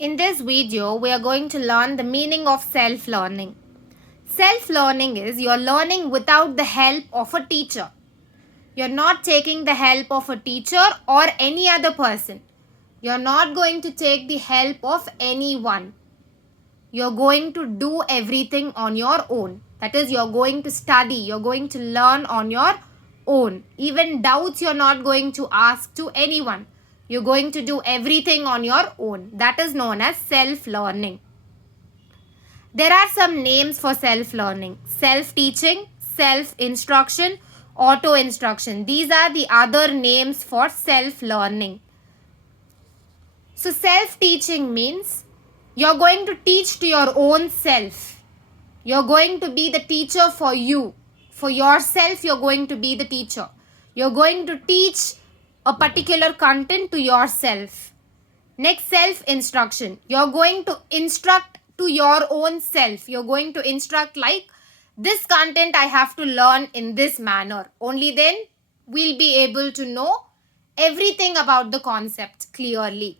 In this video, we are going to learn the meaning of self-learning. Self-learning is you're learning without the help of a teacher. You're not taking the help of a teacher or any other person. You're not going to take the help of anyone. You're going to do everything on your own. That is, you're going to study. You're going to learn on your own. Even doubts you're not going to ask to anyone. You're going to do everything on your own. That is known as self-learning. There are some names for self-learning. Self-teaching, self-instruction, auto-instruction. These are the other names for self-learning. So self-teaching means you're going to teach to your own self. You're going to be the teacher for you. For yourself, you're going to be the teacher. You're going to teach a particular content to yourself. Next, self-instruction. You're going to instruct to your own self. You're going to instruct like, this content I have to learn in this manner. Only then we'll be able to know everything about the concept clearly.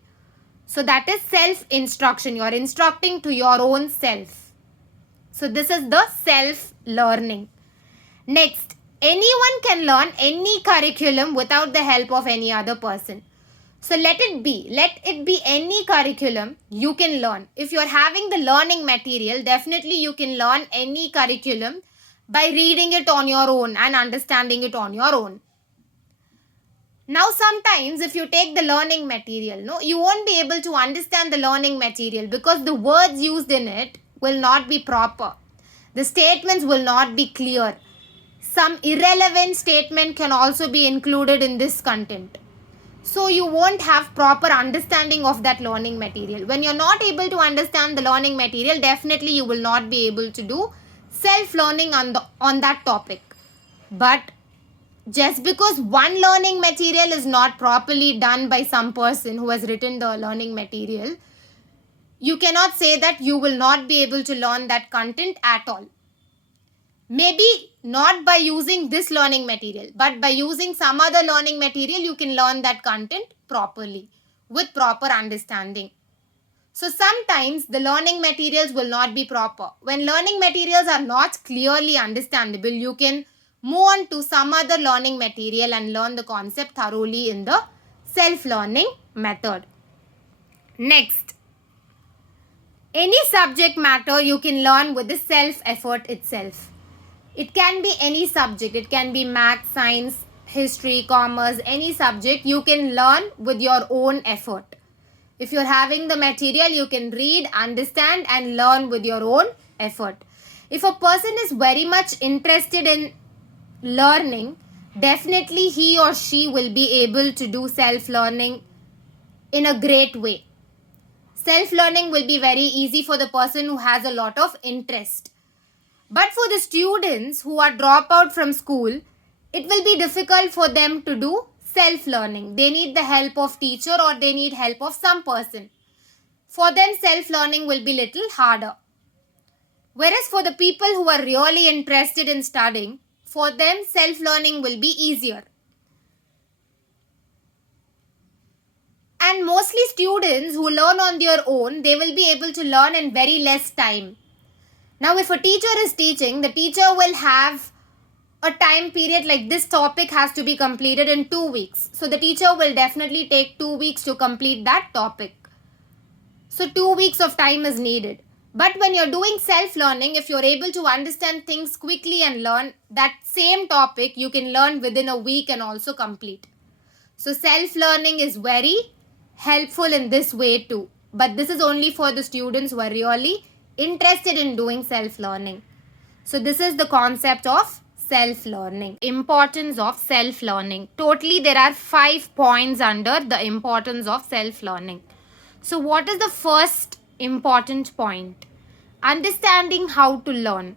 So that is self-instruction. You're instructing to your own self. So this is the self-learning. Next, anyone can learn any curriculum without the help of any other person. So let it be any curriculum you can learn. If you're having the learning material, definitely you can learn any curriculum by reading it on your own and understanding it on your own. Now sometimes if you take the learning material, you won't be able to understand the learning material because the words used in it will not be proper. The statements will not be clear. Some irrelevant statement can also be included in this content. So you won't have proper understanding of that learning material. When you're not able to understand the learning material, definitely you will not be able to do self-learning on that topic. But just because one learning material is not properly done by some person who has written the learning material, you cannot say that you will not be able to learn that content at all. Maybe not by using this learning material, but by using some other learning material, you can learn that content properly with proper understanding. So sometimes the learning materials will not be proper. When learning materials are not clearly understandable, you can move on to some other learning material and learn the concept thoroughly in the self-learning method. Next, any subject matter you can learn with the self-effort itself. It can be any subject. It can be math, science, history, commerce, any subject you can learn with your own effort. If you're having the material, you can read, understand and learn with your own effort. If a person is very much interested in learning, definitely he or she will be able to do self-learning in a great way. Self-learning will be very easy for the person who has a lot of interest. But for the students who are dropped out from school, it will be difficult for them to do self-learning. They need the help of teacher or they need help of some person. For them, self-learning will be little harder. Whereas for the people who are really interested in studying, for them, self-learning will be easier. And mostly students who learn on their own, they will be able to learn in very less time. Now, if a teacher is teaching, the teacher will have a time period like this topic has to be completed in 2 weeks. So, the teacher will definitely take 2 weeks to complete that topic. So, 2 weeks of time is needed. But when you're doing self-learning, if you're able to understand things quickly and learn that same topic, you can learn within a week and also complete. So, self-learning is very helpful in this way too. But this is only for the students who are really interested in doing self-learning. So this is the concept of self-learning. Importance of self-learning. Totally there are 5 points under the importance of self-learning. So what is the first important point? Understanding how to learn.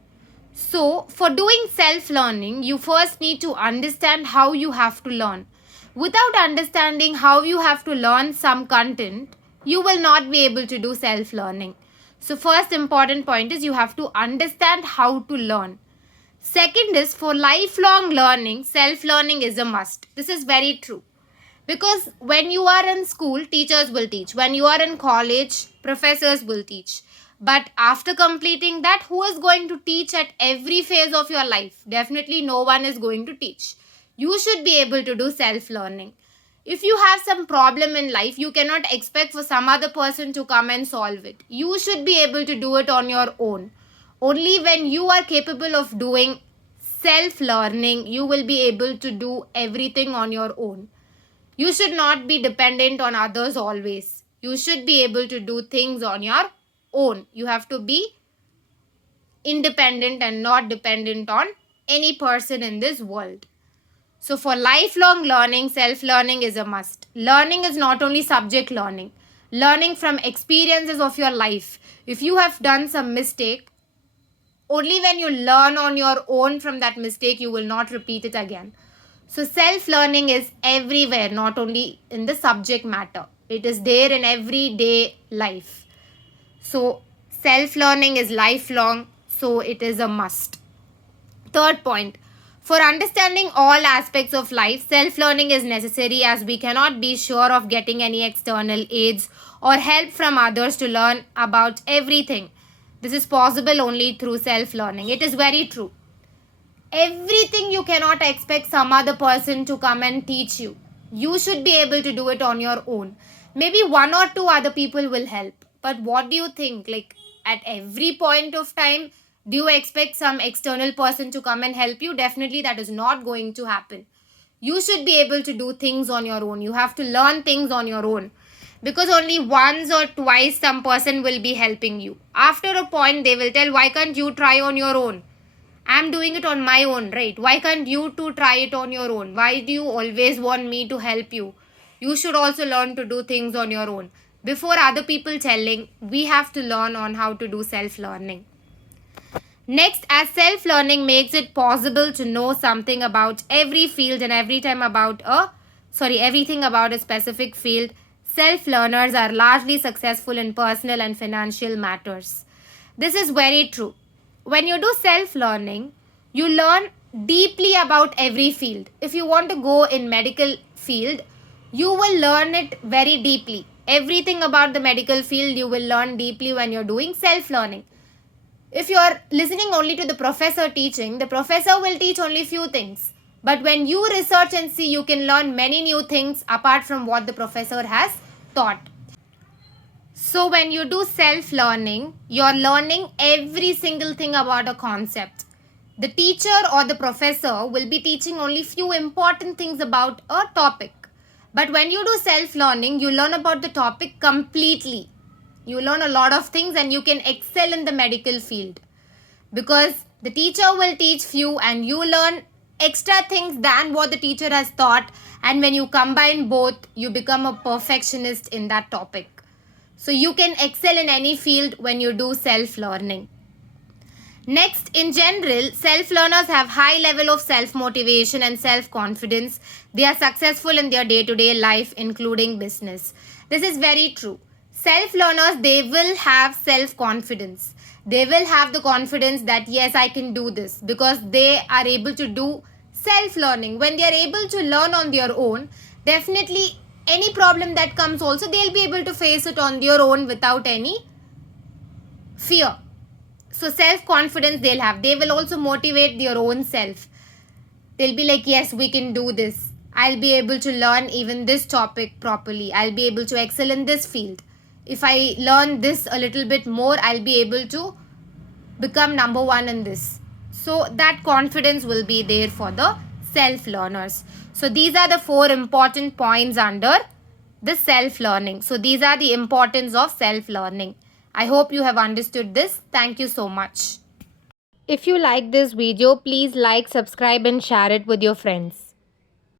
So for doing self-learning, you first need to understand how you have to learn. Without understanding how you have to learn some content, you will not be able to do self-learning. So first important point is you have to understand how to learn. Second is for lifelong learning, self-learning is a must. This is very true. Because when you are in school, teachers will teach. When you are in college, professors will teach. But after completing that, who is going to teach at every phase of your life? Definitely no one is going to teach. You should be able to do self learning. If you have some problem in life, you cannot expect for some other person to come and solve it. You should be able to do it on your own. Only when you are capable of doing self learning, you will be able to do everything on your own. You should not be dependent on others always. You should be able to do things on your own. You have to be independent and not dependent on any person in this world. So, for lifelong learning, self learning is a must. Learning is not only subject learning, learning from experiences of your life. If you have done some mistake, only when you learn on your own from that mistake, you will not repeat it again. So, self learning is everywhere, not only in the subject matter, it is there in everyday life. So, self learning is lifelong, so it is a must. Third point, for understanding all aspects of life, self learning is necessary as we cannot be sure of getting any external aids or help from others to learn about everything. This is possible only through self learning. It is very true. Everything you cannot expect some other person to come and teach you. You should be able to do it on your own. Maybe one or two other people will help. But what do you think? Like at every point of time, do you expect some external person to come and help you? Definitely that is not going to happen. You should be able to do things on your own. You have to learn things on your own. Because only once or twice some person will be helping you. After a point, they will tell, why can't you try on your own? I'm doing it on my own, right? Why can't you too try it on your own? Why do you always want me to help you? You should also learn to do things on your own. Before other people telling, we have to learn on how to do self learning. Next, as self learning makes it possible to know something about every field and everything about a specific field, self learners are largely successful in personal and financial matters. This is very true. When you do self learning, you learn deeply about every field. If you want to go in medical field, you will learn it very deeply. Everything about the medical field you will learn deeply when you're doing self learning. If you're listening only to the professor teaching, the professor will teach only few things. But when you research and see, you can learn many new things apart from what the professor has taught. So when you do self-learning, you're learning every single thing about a concept. The teacher or the professor will be teaching only few important things about a topic. But when you do self-learning, you learn about the topic completely. You learn a lot of things and you can excel in the medical field. Because the teacher will teach few and you learn extra things than what the teacher has taught. And when you combine both, you become a perfectionist in that topic. So you can excel in any field when you do self-learning. Next, in general, self-learners have high level of self-motivation and self-confidence. They are successful in their day-to-day life, including business. This is very true. Self-learners, they will have self-confidence. They will have the confidence that yes, I can do this because they are able to do self-learning. When they are able to learn on their own, definitely any problem that comes also, they'll be able to face it on their own without any fear. So self-confidence they'll have. They will also motivate their own self. They'll be like, yes, we can do this. I'll be able to learn even this topic properly. I'll be able to excel in this field. If I learn this a little bit more, I'll be able to become number one in this. So that confidence will be there for the self-learners. So these are the 4 important points under the self-learning. So these are the importance of self-learning. I hope you have understood this. Thank you so much. If you like this video, please like, subscribe and share it with your friends.